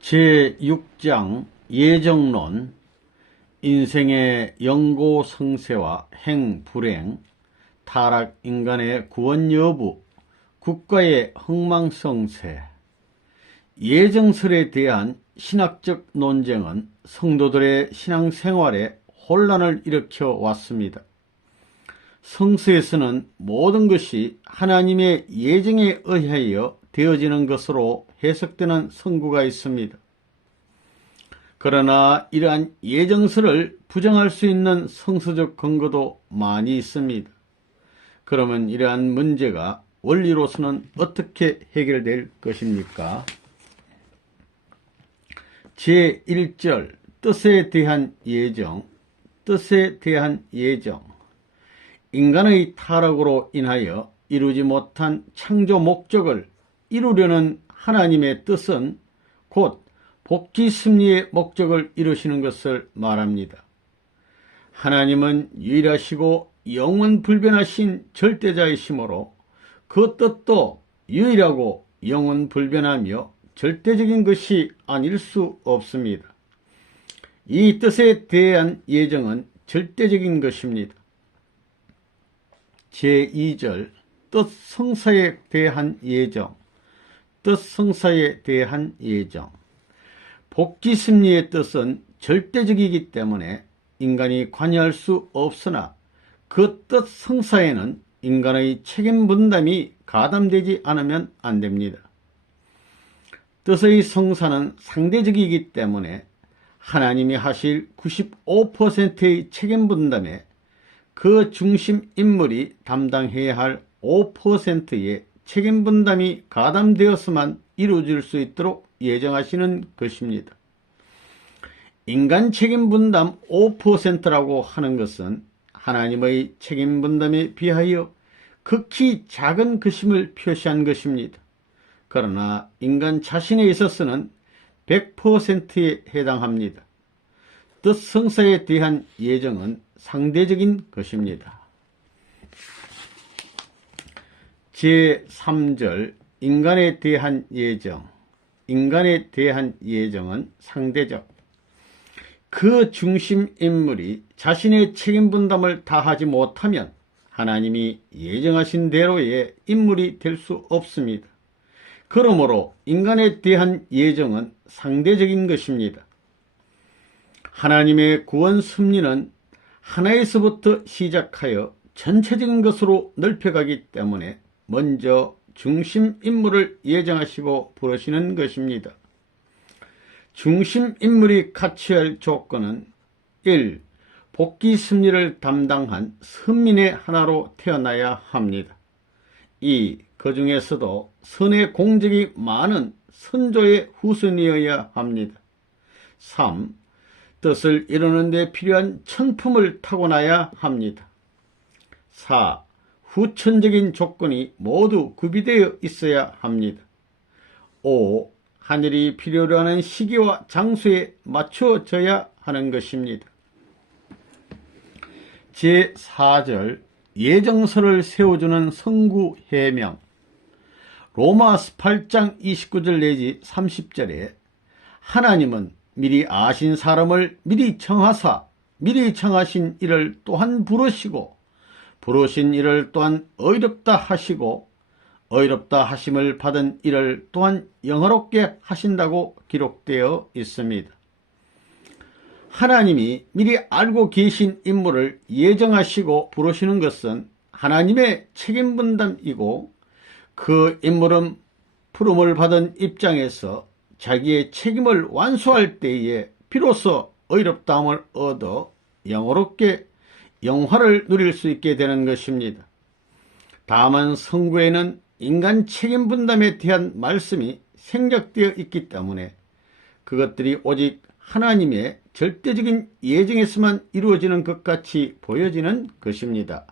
제6장 예정론. 인생의 영고성세와 행불행, 타락 인간의 구원 여부, 국가의 흥망성쇠. 예정설에 대한 신학적 논쟁은 성도들의 신앙생활에 혼란을 일으켜 왔습니다. 성서에서는 모든 것이 하나님의 예정에 의하여 되어지는 것으로 해석되는 성구가 있습니다. 그러나 이러한 예정설을 부정할 수 있는 성서적 근거도 많이 있습니다. 그러면 이러한 문제가 원리로서는 어떻게 해결될 것입니까? 제1절 뜻에 대한 예정. 뜻에 대한 예정. 인간의 타락으로 인하여 이루지 못한 창조 목적을 이루려는 하나님의 뜻은 곧 복지 섭리의 목적을 이루시는 것을 말합니다. 하나님은 유일하시고 영원불변하신 절대자이시므로 그 뜻도 유일하고 영원불변하며 절대적인 것이 아닐 수 없습니다. 이 뜻에 대한 예정은 절대적인 것입니다. 제2절 뜻성사에 대한 예정. 뜻성사에 대한 예정. 복지심리의 뜻은 절대적이기 때문에 인간이 관여할 수 없으나 그 뜻 성사에는 인간의 책임 분담이 가담되지 않으면 안 됩니다. 뜻의 성사는 상대적이기 때문에 하나님이 하실 95%의 책임 분담에 그 중심 인물이 담당해야 할 5%의 책임 분담이 가담되어서만 이루어질 수 있도록 예정하시는 것입니다. 인간 책임 분담 5%라고 하는 것은 하나님의 책임 분담에 비하여 극히 작은 것임을 표시한 것입니다. 그러나 인간 자신에 있어서는 100%에 해당합니다. 뜻 성사에 대한 예정은 상대적인 것입니다. 제3절 인간에 대한 예정. 인간에 대한 예정은 상대적. 그 중심 인물이 자신의 책임 분담을 다하지 못하면 하나님이 예정하신 대로의 인물이 될 수 없습니다. 그러므로 인간에 대한 예정은 상대적인 것입니다. 하나님의 구원 섭리는 하나에서부터 시작하여 전체적인 것으로 넓혀가기 때문에 먼저 중심 인물을 예정하시고 부르시는 것입니다. 중심 인물이 갖춰야 할 조건은 1. 복지 섭리를 담당한 선민의 하나로 태어나야 합니다. 2. 그 중에서도 선의 공적이 많은 선조의 후손이어야 합니다. 3. 뜻을 이루는 데 필요한 천품을 타고나야 합니다. 4. 후천적인 조건이 모두 구비되어 있어야 합니다. 5. 하늘이 필요로 하는 시기와 장소에 맞춰져야 하는 것입니다. 제4절 예정설을 세워주는 성구 해명. 로마서 8장 29절 내지 30절에 하나님은 미리 아신 사람을 미리 청하사 미리 청하신 이를 또한 부르시고 부르신 이를 또한 의롭다 하시고 의롭다 하심을 받은 이를 또한 영화롭게 하신다고 기록되어 있습니다. 하나님이 미리 알고 계신 인물을 예정하시고 부르시는 것은 하나님의 책임 분담이고 그 인물은 부름을 받은 입장에서 자기의 책임을 완수할 때에 비로소 의롭다함을 얻어 영화롭게 영화를 누릴 수 있게 되는 것입니다. 다만 성구에는 인간 책임 분담에 대한 말씀이 생략되어 있기 때문에 그것들이 오직 하나님의 절대적인 예정에서만 이루어지는 것 같이 보여지는 것입니다.